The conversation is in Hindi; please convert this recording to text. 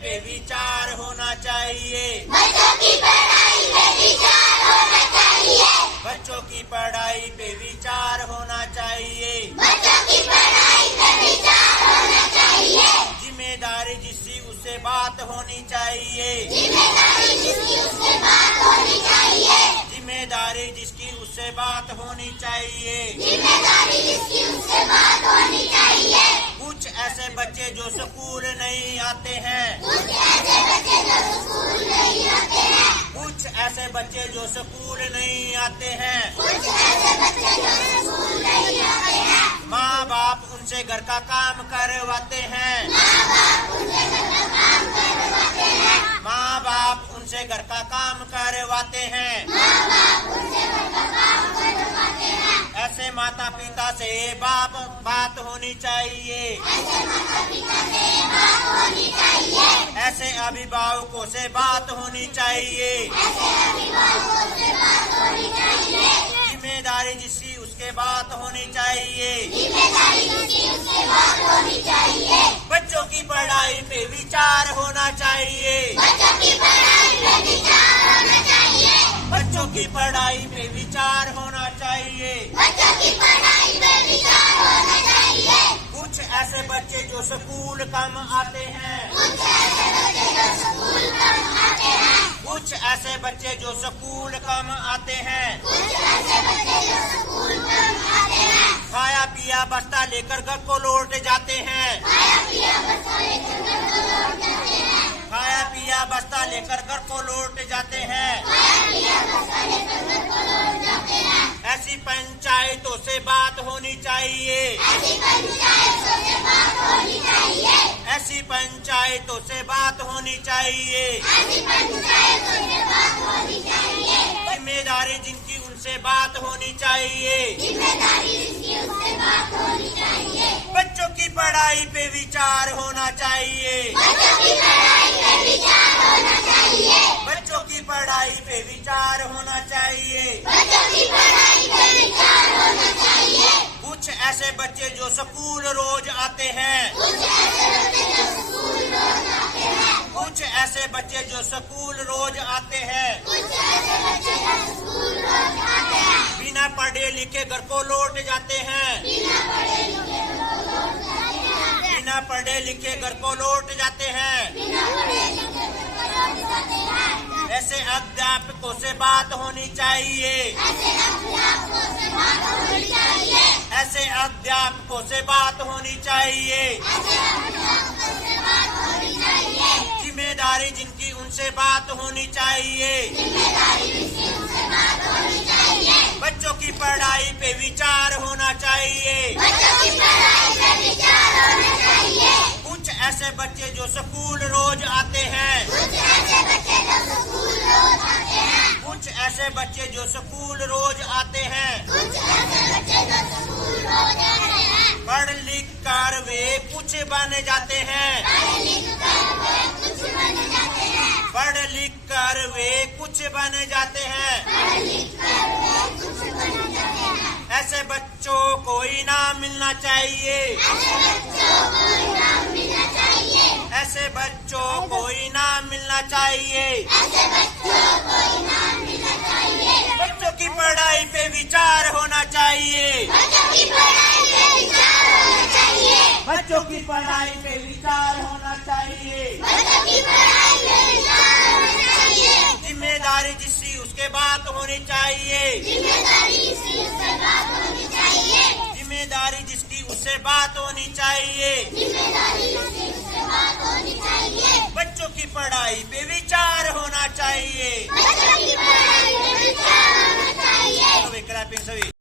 पे विचार होना चाहिए। बच्चों की पढ़ाई पे विचार होना चाहिए। बच्चों की पढ़ाई पे विचार होना चाहिए। बच्चों की पढ़ाई पे विचार होना चाहिए। जिम्मेदारी जिसकी उससे बात होनी चाहिए। जिम्मेदारी जिसकी उससे बात होनी चाहिए। जिम्मेदारी जिसकी उससे बात होनी चाहिए। जिम्मेदारी जिसकी उससे बात होनी चाहिए। कुछ ऐसे बच्चे जो स्कूल नहीं आते हैं। कुछ ऐसे बच्चे जो स्कूल नहीं आते हैं। कुछ ऐसे बच्चे जो स्कूल नहीं आते हैं। कुछ ऐसे बच्चे जो स्कूल नहीं आते हैं। माँ बाप उनसे घर का काम करवाते हैं। माँ बाप उनसे घर का काम करवाते हैं। माँ बाप उनसे घर का काम करवाते हैं। माँ बाप उनसे घर का काम करवाते हैं। ऐसे माता पिता से बात होनी चाहिए। ऐसे माता पिता से बात होनी चाहिए। ऐसे अभिभावकों से बात होनी चाहिए। ऐसे अभिभावकों से बात होनी चाहिए। जिम्मेदारी जिसकी उसके बात होनी चाहिए। जिम्मेदारी जिसकी उससे बात होनी चाहिए। बच्चों की पढ़ाई पे विचार होना चाहिए। बच्चों की पढ़ाई पे विचार होना चाहिए। बच्चों की पढ़ाई पे विचार होना चाहिए। बच्चों की पढ़ाई पे विचार होना चाहिए। कुछ ऐसे बच्चे जो स्कूल कम आते हैं। कुछ ऐसे बच्चे जो स्कूल कम आते हैं। कुछ ऐसे बच्चे जो स्कूल कम आते हैं। कुछ ऐसे बच्चे जो स्कूल कम आते हैं। खाया पिया बस्ता लेकर घर को लौट जाते हैं। खाया पिया बस्ता लेकर घर को लौट जाते हैं। खाया पिया बस्ता लेकर घर को लौट जाते हैं। खाया पिया बस्ता लेकर घर को लौट जाते हैं। ऐसी पंचायतों से बात होनी चाहिए। ऐसी पंचायतों से बात होनी चाहिए। ऐसी पंचायतों से बात होनी चाहिए। ऐसी पंचायतों से बात होनी चाहिए। जिम्मेदारी जिनकी उनसे बात होनी चाहिए। जिम्मेदारी जिसकी उससे बात होनी चाहिए। बच्चों की पढ़ाई पे विचार होना चाहिए। बच्चों की पढ़ाई पे विचार होना चाहिए। बच्चों की पढ़ाई पे विचार होना चाहिए। बच्चों की पढ़ाई पे विचार होना चाहिए। कुछ ऐसे बच्चे जो स्कूल रोज आते हैं। कुछ ऐसे बच्चे जो स्कूल रोज आते हैं। कुछ ऐसे बच्चे जो स्कूल रोज आते हैं। कुछ ऐसे बच्चे जो स्कूल रोज आते हैं। बिना पढ़े लिखे घर को लौट जाते हैं। बिना पढ़े लिखे घर को लौट जाते हैं। बिना पढ़े लिखे घर को लौट जाते हैं। बिना पढ़े लिखे घर को लौट जाते हैं। ऐसे अध्यापकों से बात होनी चाहिए। ऐसे अध्यापकों से बात होनी चाहिए। ऐसे अध्यापकों से बात होनी चाहिए। ऐसे अध्यापकों से बात होनी चाहिए। जिम्मेदारी जिनकी उनसे बात होनी चाहिए। जिम्मेदारी जिसकी उनसे बात होनी चाहिए। बच्चों की पढ़ाई पे विचार होना चाहिए। बच्चों की पढ़ाई पे विचार होना चाहिए। कुछ ऐसे बच्चे जो स्कूल रोज आते हैं। कुछ ऐसे बच्चे जो स्कूल रोज आते हैं। कुछ ऐसे बच्चे जो स्कूल रोज आते हैं। कुछ ऐसे बच्चे जो स्कूल रोज आते हैं। पढ़ लिख कर वे कुछ बन जाते हैं। पढ़ लिख कर वे कुछ बन जाते हैं। पढ़ लिख कर वे कुछ बन जाते हैं। पढ़ लिख कर वे कुछ बन जाते हैं। ऐसे बच्चों को इनाम मिलना चाहिए। ऐसे बच्चों को इनाम मिलना चाहिए। ऐसे बच्चों को इनाम मिलना चाहिए। ऐसे बच्चों को इनाम मिलना चाहिए। बच्चों की पढ़ाई पे विचार होना चाहिए। बच्चों की पढ़ाई पे विचार होना चाहिए। बच्चों की पढ़ाई पे विचार होना चाहिए। बच्चों की पढ़ाई पे विचार होना चाहिए। जिम्मेदारी जिसकी उसके बात होनी चाहिए। जिम्मेदारी जिसकी उससे बात होनी चाहिए। जिम्मेदारी जिसकी उससे बात होनी चाहिए। जिम्मेदारी जिसकी उससे बात होनी चाहिए। बच्चों की पढ़ाई पे विचार होना चाहिए। बच्चों की पढ़ाई पे विचार होना चाहिए। क्लैपिंग सभी।